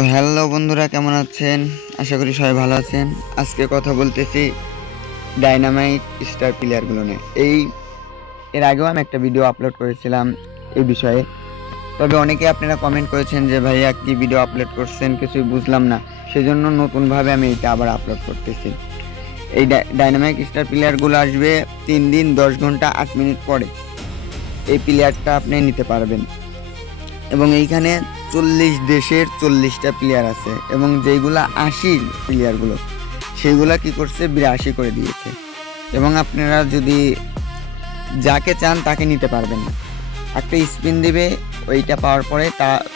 তো হ্যালো বন্ধুরা, কেমন আছেন? আশা করি সবাই ভালো আছেন। আজকে কথা বলতেছি ডাইনামাইট স্টার প্লেয়ারগুলো নিয়ে। এর আগেও আমি একটা ভিডিও আপলোড করেছিলাম এই বিষয়ে। তবে অনেকে আপনারা কমেন্ট করেছেন যে ভাইয়া কি ভিডিও আপলোড করছেন, কিছুই বুঝলাম না। সেজন্য নতুনভাবে আমি এটা আবার আপলোড করতেছি। এই ডাইনামাইট স্টার প্লেয়ারগুলো আসবে 3 দিন 10 ঘন্টা 8 মিনিট পরে। এই প্লেয়ারটা আপনি নিতে পারবেন এবং এইখানে 40 দেশের 40টা প্লেয়ার আছে এবং যেইগুলা 80 প্লেয়ারগুলো সেইগুলা কি করছে 82 করে দিয়েছে। এবং আপনারা যদি যাকে চান তাকে নিতে পারবেন না, একটা স্পিন দিবে, ওইটা পাওয়ার পরে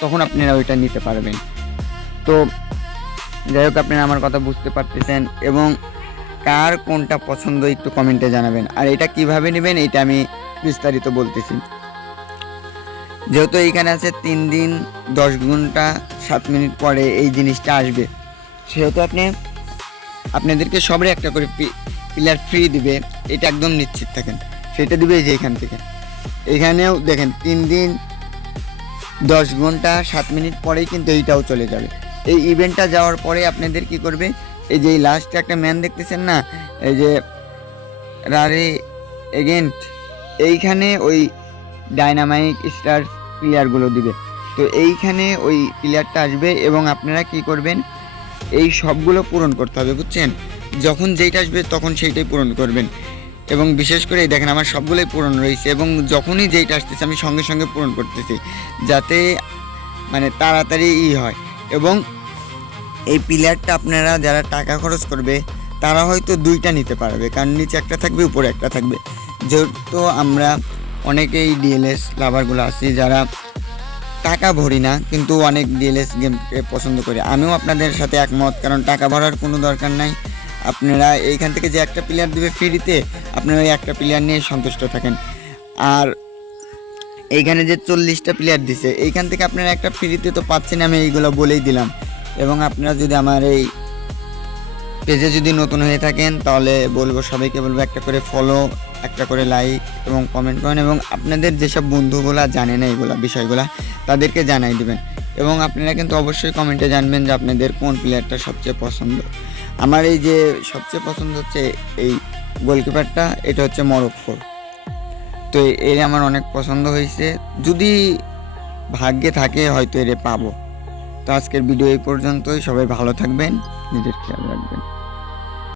তখন আপনারা ওইটা নিতে পারবেন। তো যাই হোক, আপনারা আমার কথা বুঝতে পারতেছেন এবং কার কোনটা পছন্দ একটু কমেন্টে জানাবেন। আর এটা কিভাবে নেবেন এটা আমি বিস্তারিত বলতেছি। যেহেতু এইখানে আছে 3 দিন 10 ঘন্টা 7 মিনিট পরে এই জিনিসটা আসবে, সেহেতু আপনাদেরকে সবাই একটা করে প্লেয়ার ফ্রি দিবে, এটা একদম নিশ্চিত থাকেন। সেটা দিবে যে এখান থেকে। এখানেও দেখেন 3 দিন 10 ঘন্টা 7 মিনিট পরেই কিন্তু এইটাও চলে যাবে। এই ইভেন্টটা যাওয়ার পরে আপনাদের কি করবে, এই যে লাস্টে একটা ম্যান দেখতেছেন না, এই যে রারে এগেন্ট, এইখানে ওই ডাইনামাইট স্টার প্লেয়ারগুলো দিবে। তো এইখানে ওই প্লেয়ারটা আসবে এবং আপনারা কি করবেন, এই সবগুলো পূরণ করতে হবে, বুঝছেন? যখন যেইটা আসবে তখন সেইটাই পূরণ করবেন। এবং বিশেষ করে দেখেন আমার সবগুলোই পূরণ রয়েছে এবং যখনই যেইটা আসতেছে আমি সঙ্গে সঙ্গে পূরণ করতেছি, যাতে মানে তাড়াতাড়ি হয়। এবং এই প্লেয়ারটা আপনারা যারা টাকা খরচ করবে তারা হয়তো 2টা নিতে পারবে, কারণ নিচে একটা থাকবে উপরে একটা থাকবে। যেহেতু আমরা অনেকেই ডিএলএস লাভারগুলো আছি যারা টাকা ভরি না, কিন্তু অনেক ডিএলএস গেমকে পছন্দ করি। আমিও আপনাদের সাথে একমত, কারণ টাকা ভরার কোনো দরকার নাই। আপনারা এইখান থেকে যে একটা প্লেয়ার দেবে ফ্রিতে, আপনারা ওই একটা প্লেয়ার নিয়ে সন্তুষ্ট থাকেন। আর এইখানে যে 40টা প্লেয়ার দিছে, এইখান থেকে আপনারা একটা ফ্রিতে তো পাচ্ছেন, আমি এইগুলো বলেই দিলাম। এবং আপনারা যদি আমার এই পেজে যদি নতুন হয়ে থাকেন তাহলে সবাইকে বলবো একটা করে ফলো, একটা করে লাইক এবং কমেন্ট করেন এবং আপনাদের যেসব বন্ধুগুলা জানে না এইগুলা বিষয়গুলা তাদেরকে জানাই দিবেন। এবং আপনারা কিন্তু অবশ্যই কমেন্টে জানবেন যে আপনাদের কোন প্লেয়ারটা সবচেয়ে পছন্দ। আমার এই যে সবচেয়ে পছন্দ হচ্ছে এই গোলকিপারটা, এটা হচ্ছে মরক্কোর। তো এর আমার অনেক পছন্দ হয়েছে, যদি ভাগ্যে থাকে হয়তো এর পাবো। তো আজকের ভিডিও এই পর্যন্তই। সবাই ভালো থাকবেন, নিজের খেয়াল রাখবেন।